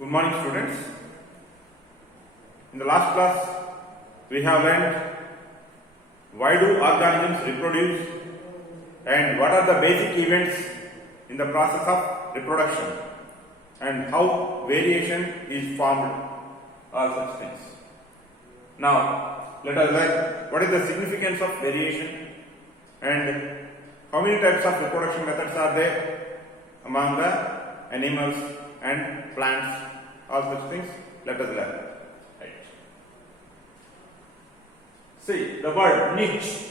Good morning, students. In the last class, we have learned why do organisms reproduce and what are the basic events in the process of reproduction and how variation is formed, all such things. Now, let us learn what is the significance of variation and how many types of reproduction methods are there among the animals and plants, all such things. Let us learn. Right. See, the word niche.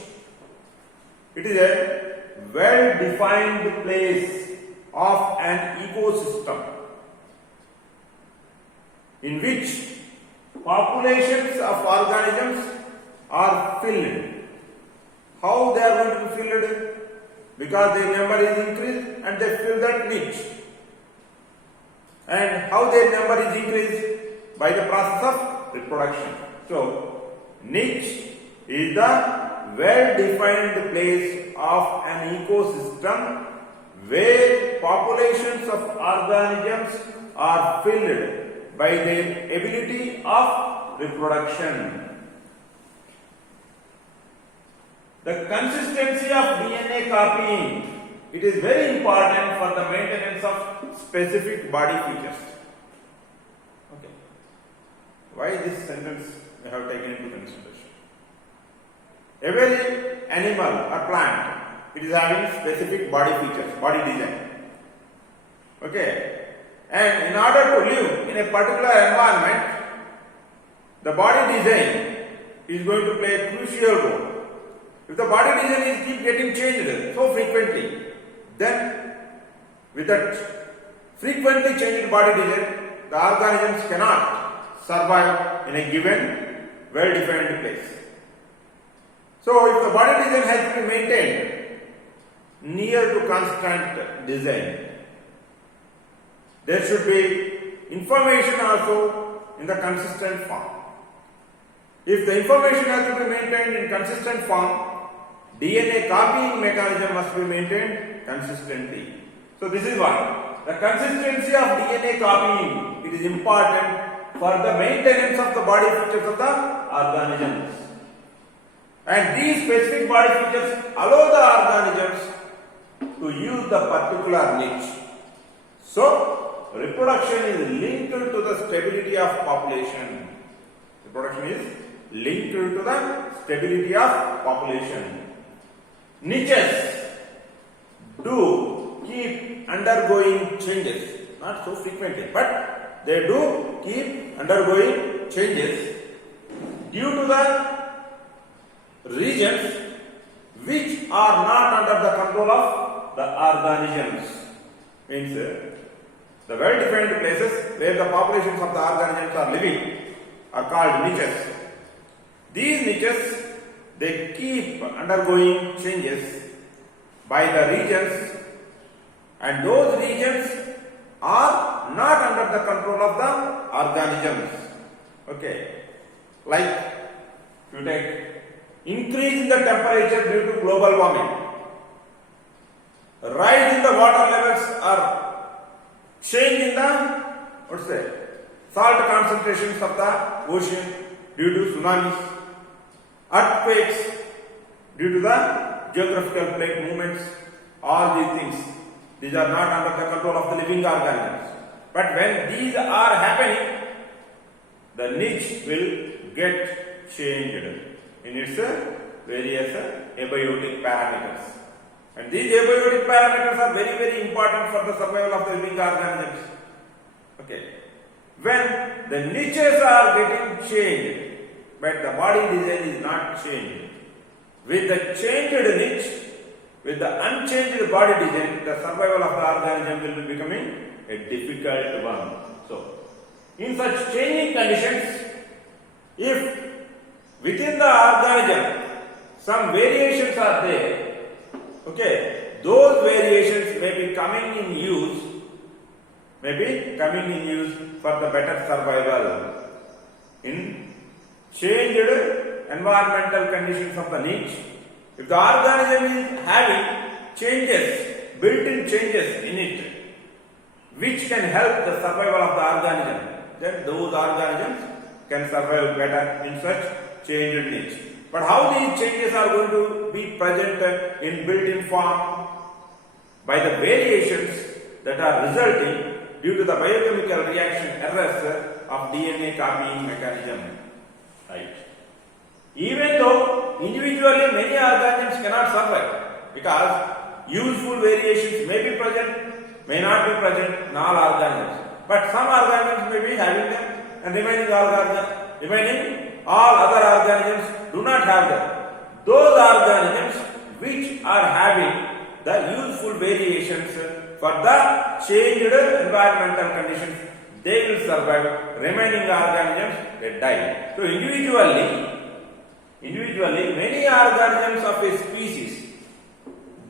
It is a well-defined place of an ecosystem in which populations of organisms are filled. How they are going to be filled? Because their number is increased and they fill that niche. And how their number is increased? By the process of reproduction. So, niche is the well-defined place of an ecosystem where populations of organisms are filled by their ability of reproduction. The consistency of DNA copying, it is very important for the maintenance of specific body features. Okay. Why this sentence we have taken into consideration? Every animal or plant, it is having specific body features, body design. Okay. And in order to live in a particular environment, the body design is going to play a crucial role. If the body design is keep getting changed so frequently, then with that frequently changed body design, the organisms cannot survive in a given well-defined place. So, if the body design has to be maintained near to constant design, there should be information also in the consistent form. If the information has to be maintained in consistent form, DNA copying mechanism must be maintained consistently. So this is why the consistency of DNA copying, it is important for the maintenance of the body features of the organisms. And these specific body features allow the organisms to use the particular niche. So reproduction is linked to the stability of population. Reproduction is linked to the stability of population. Niches do keep undergoing changes, not so frequently, but they do keep undergoing changes due to the regions which are not under the control of the organisms. Means the well-defined places where the populations of the organisms are living are called niches. These niches, they keep undergoing changes by the regions, and those regions are not under the control of the organisms. Okay, like if you take increase in the temperature due to global warming, rise in the water levels or change in the salt concentrations of the ocean due to tsunamis, earthquakes due to the geographical plate movements, all these things, these are not under the control of the living organisms. But when these are happening, the niche will get changed in its various abiotic parameters. And these abiotic parameters are very, very important for the survival of the living organisms. Okay. When the niches are getting changed, but the body design is not changed. With the changed niche, with the unchanged body design, the survival of the organism will be becoming a difficult one. So, in such changing conditions, if within the organism some variations are there, okay, those variations may be coming in use, for the better survival in changed environmental conditions of the niche. If the organism is having changes, built-in changes in it, which can help the survival of the organism. Then those organisms can survive better in such changed niche. But how these changes are going to be present in built-in form? By the variations that are resulting due to the biochemical reaction errors of DNA copying mechanism. Right. Even though individually many organisms cannot survive because useful variations may be present, may not be present in all organisms. But some organisms may be having them and remaining all other organisms do not have them. Those organisms which are having the useful variations for the changed environmental conditions, they will survive. Remaining organisms, they die. So individually many organisms of a species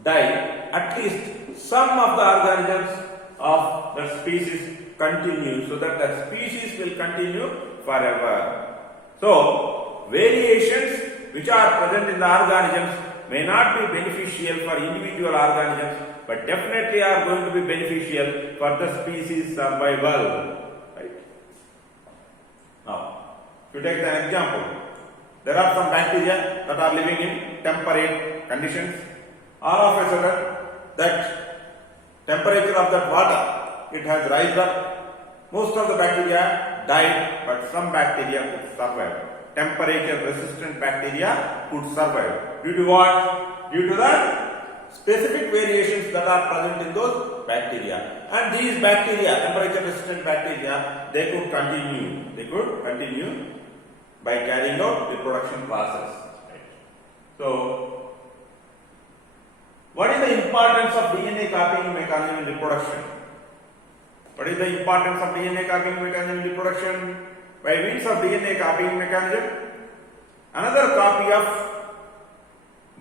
die. At least some of the organisms of the species continue, so that the species will continue forever. So variations which are present in the organisms may not be beneficial for individual organisms, but definitely are going to be beneficial for the species survival. Right? Now, to take an example, there are some bacteria that are living in temperate conditions. All of a sudden, that temperature of that water, it has risen up. Most of the bacteria died, but some bacteria could survive. Temperature resistant bacteria could survive. Due to what? Due to the specific variations that are present in those bacteria. And these bacteria, temperature resistant bacteria, they could continue by carrying out reproduction process. Right. So, what is the importance of DNA copying mechanism in reproduction? What is the importance of DNA copying mechanism in reproduction? By means of DNA copying mechanism, another copy of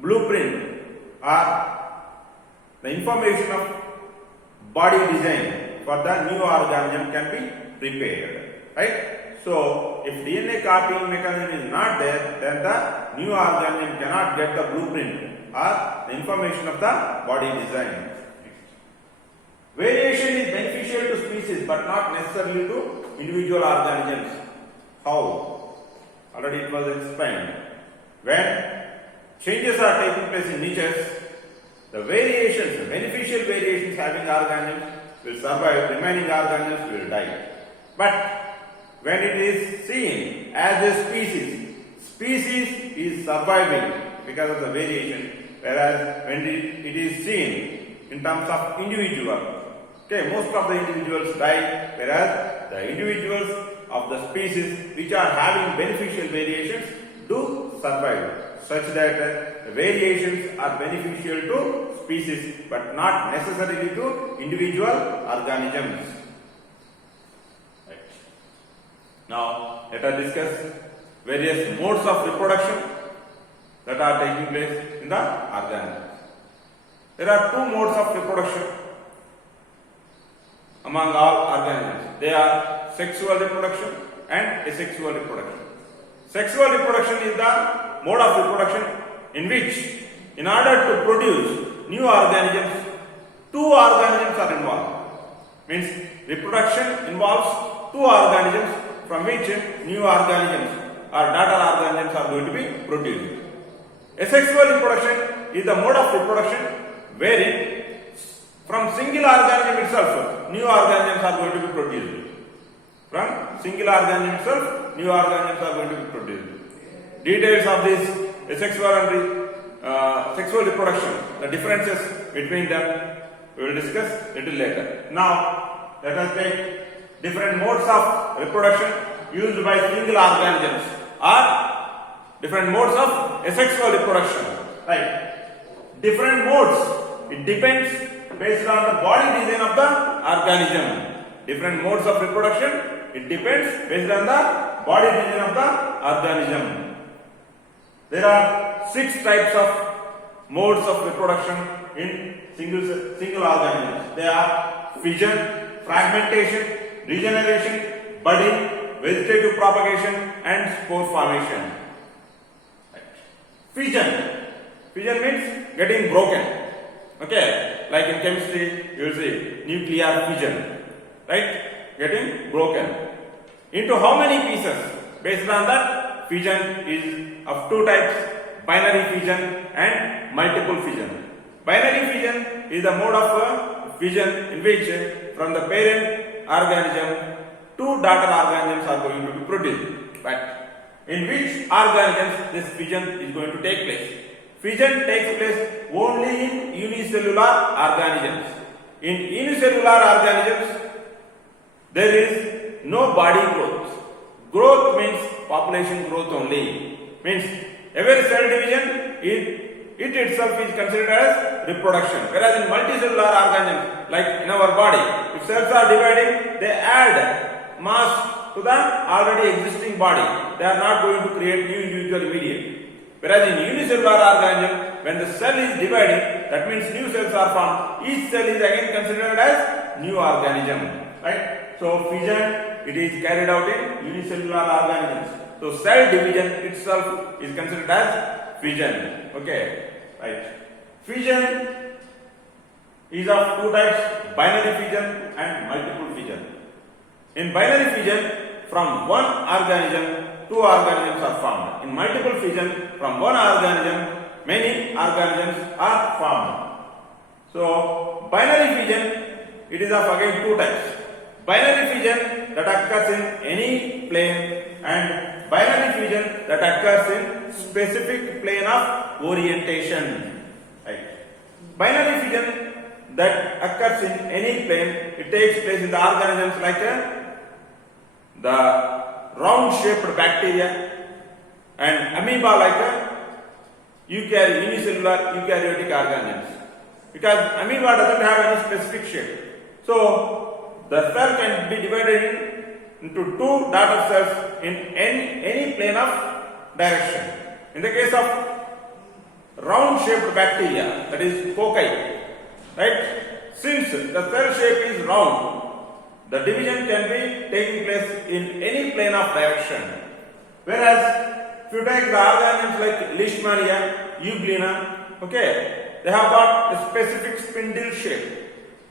blueprint or the information of body design for the new organism can be prepared. Right? So, if DNA copying mechanism is not there, then the new organism cannot get the blueprint or the information of the body design. Variation is beneficial to species but not necessarily to individual organisms. How? Already it was explained. When changes are taking place in niches, the variations, the beneficial variations having organisms will survive, remaining organisms will die. But when it is seen as a species is surviving because of the variation, whereas when it is seen in terms of individual, okay, most of the individuals die, whereas the individuals of the species which are having beneficial variations do survive, such that the variations are beneficial to species but not necessarily to individual organisms. Right. Now, let us discuss various modes of reproduction that are taking place in the organisms. There are two modes of reproduction among all organisms. They are sexual reproduction and asexual reproduction. Sexual reproduction is the mode of reproduction in which, in order to produce new organisms, two organisms are involved. Means reproduction involves two organisms from which new organisms or daughter organisms are going to be produced. Asexual reproduction is the mode of reproduction wherein from single organism itself, new organisms are going to be produced. From single organism itself, new organisms are going to be produced. Details of this asexual and sexual reproduction, the differences between them, we will discuss little later. Now, let us take different modes of reproduction used by single organisms or different modes of asexual reproduction. Right? Different modes, it depends based on the body design of the organism. Different modes of reproduction, it depends based on the body design of the organism. There are 6 types of modes of reproduction in single organisms. They are fission, fragmentation, regeneration, budding, vegetative propagation, and spore formation. Fission. Fission means getting broken. Okay, like in chemistry, you will see nuclear fission. right? Getting broken. Into how many pieces? Based on that, fission is of two types, binary fission and multiple fission. Binary fission is the mode of fission in which from the parent organism two daughter organisms are going to be produced. But in which organisms this fission is going to take place? Fission takes place only in unicellular organisms. In unicellular organisms, there is no body growth. Growth means population growth only. Means every cell division, it itself is considered as reproduction. Whereas in multicellular organisms, like in our body, if cells are dividing, they add mass to the already existing body. They are not going to create new individual immediately. Whereas in unicellular organism, when the cell is dividing, that means new cells are formed. Each cell is again considered as new organism. Right? So fission, it is carried out in unicellular organisms. So cell division itself is considered as fission. Okay, right. Fission is of two types, binary fission and multiple fission. In binary fission, from one organism, two organisms are formed. In multiple fission, from one organism, many organisms are formed. So binary fission, it is of again two types. Binary fission that occurs in any plane and binary fission that occurs in specific plane of orientation. Right. Binary fission that occurs in any plane, it takes place in the organisms like the round-shaped bacteria and amoeba like unicellular eukaryotic organisms. Because amoeba doesn't have any specific shape. So the cell can be divided into two daughter cells in any plane of direction. In the case of round-shaped bacteria, that is cocci, right? Since the cell shape is round, the division can be taking place in any plane of direction. Whereas if you take the organisms like Leishmania, Euglena, okay, they have got a specific spindle shape.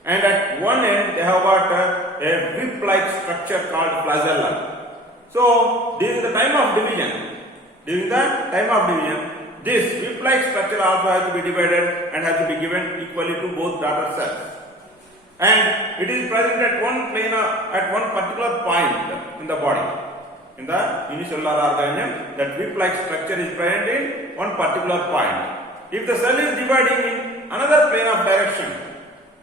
And at one end they have got a whip-like structure called flagella. So this is the time of division. During the time of division, this whip-like structure also has to be divided and has to be given equally to both daughter cells. And it is present at one plane at one particular point in the body. In the unicellular organism, that whip-like structure is present in one particular point. If the cell is dividing in another plane of direction,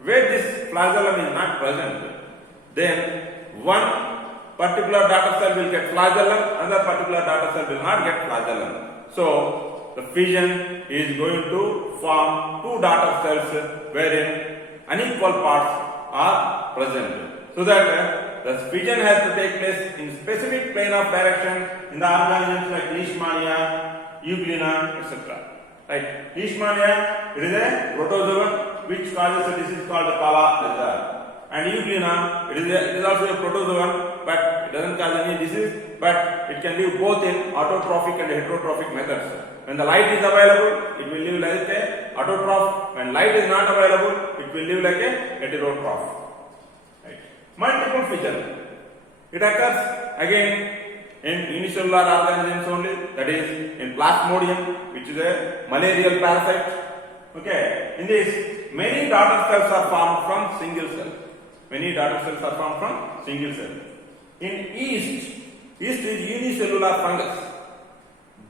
where this flagellum is not present, then one particular daughter cell will get flagellum, another particular daughter cell will not get flagellum. So the fission is going to form two daughter cells wherein unequal parts are present. So that the fission has to take place in specific plane of direction in the organisms like Leishmania, Euglena, etc. Right? Leishmania, it is a protozoan which causes a disease called Kala lizard. And Euglena, it is also a protozoan, but it doesn't cause any disease, but it can live both in autotrophic and heterotrophic methods. When the light is available, it will live like a autotroph. When light is not available, it will live like a heterotroph. Right. Multiple fission. It occurs again in unicellular organisms only, that is in Plasmodium, which is a malarial parasite. Okay. In this, many daughter cells are formed from single cell. Many daughter cells are formed from single cell. In yeast is unicellular fungus.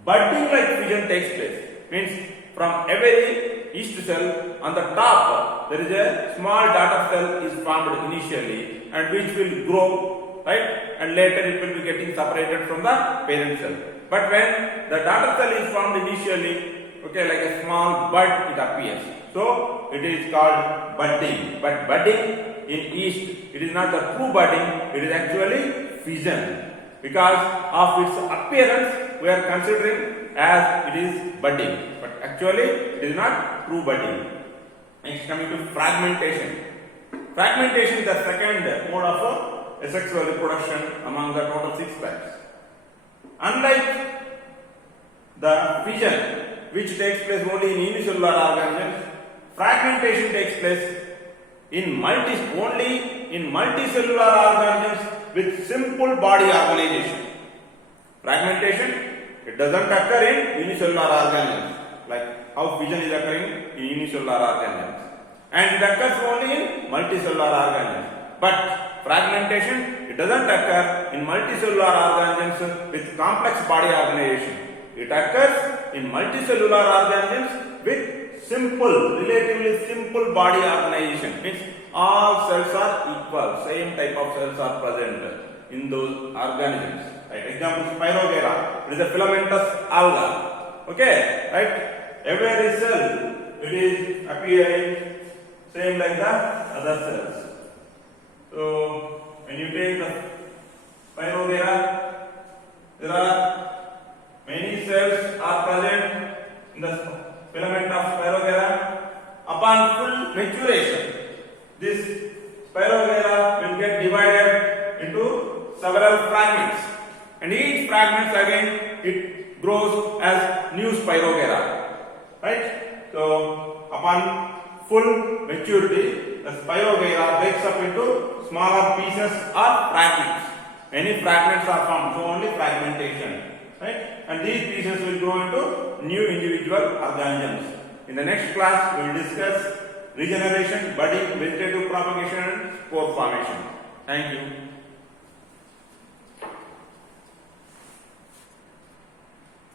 Budding like fission takes place. Means from every yeast cell on the top there is a small daughter cell is formed initially and which will grow, right? And later it will be getting separated from the parent cell. But when the daughter cell is formed initially, okay, like a small bud it appears. So it is called budding. But budding in yeast, it is not the true budding, it is actually fission. Because of its appearance, we are considering as it is budding. But actually, it is not true budding. Next, coming to fragmentation. Fragmentation is the second mode of asexual reproduction among the total 6 types. Unlike the fission, which takes place only in unicellular organisms, fragmentation takes place only in multicellular organisms with simple body organization. Fragmentation, it doesn't occur in unicellular organisms, like how fission is occurring in unicellular organisms, and it occurs only in multicellular organisms. But fragmentation, it doesn't occur in multicellular organisms with complex body organization. It occurs in multicellular organisms with simple, relatively simple body organization. Means all cells are equal, same type of cells are present in those organisms. Right? Example, Spirogyra, it is a filamentous alga. Okay, right? Every cell, it is appearing same like the other cells. So when you take the Spirogyra, there are many cells are present in the filament of Spirogyra. Upon full maturation, this Spirogyra will get divided into several fragments, and each fragment again it grows as new Spirogyra. Right? So upon full maturity, the Spirogyra breaks up into smaller pieces or fragments. Many fragments are formed, so only fragmentation. Right? And these pieces will grow into new individual organisms. In the next class, we will discuss regeneration, budding, vegetative propagation, and spore formation. Thank you.